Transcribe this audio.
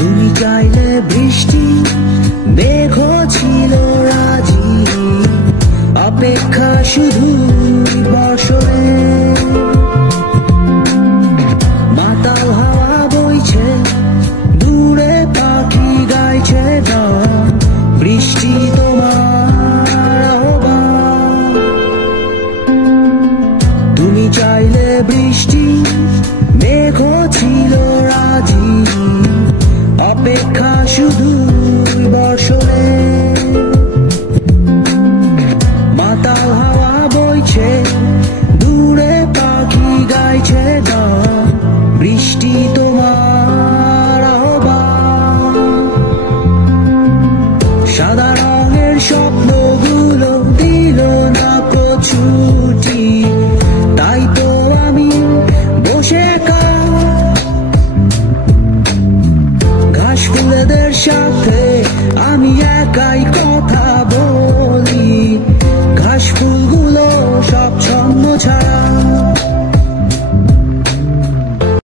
তুমি চাইলে বৃষ্টি মেঘও ছিল রাজি, অপেক্ষা শুধু বর্ষণে। মাতাল হাওয়া বইছে, দূরে পাখি গাইছে গান, বৃষ্টি তোমার আহ্বান। তুমি চাইলে বৃষ্টি মেঘও ছিল রাজি, অপেক্ষা শুধু বর্ষণে। মাতাল হাওয়া বইছে, দূরে পাখি গাইছে গান, বৃষ্টি তোমার আহ্বান। সাদা রঙের স্বপ্নগুলো দিল না প্রছুটি, তাই তো আমি বসে ঘাস ফুলেদের সাথে আমি একাই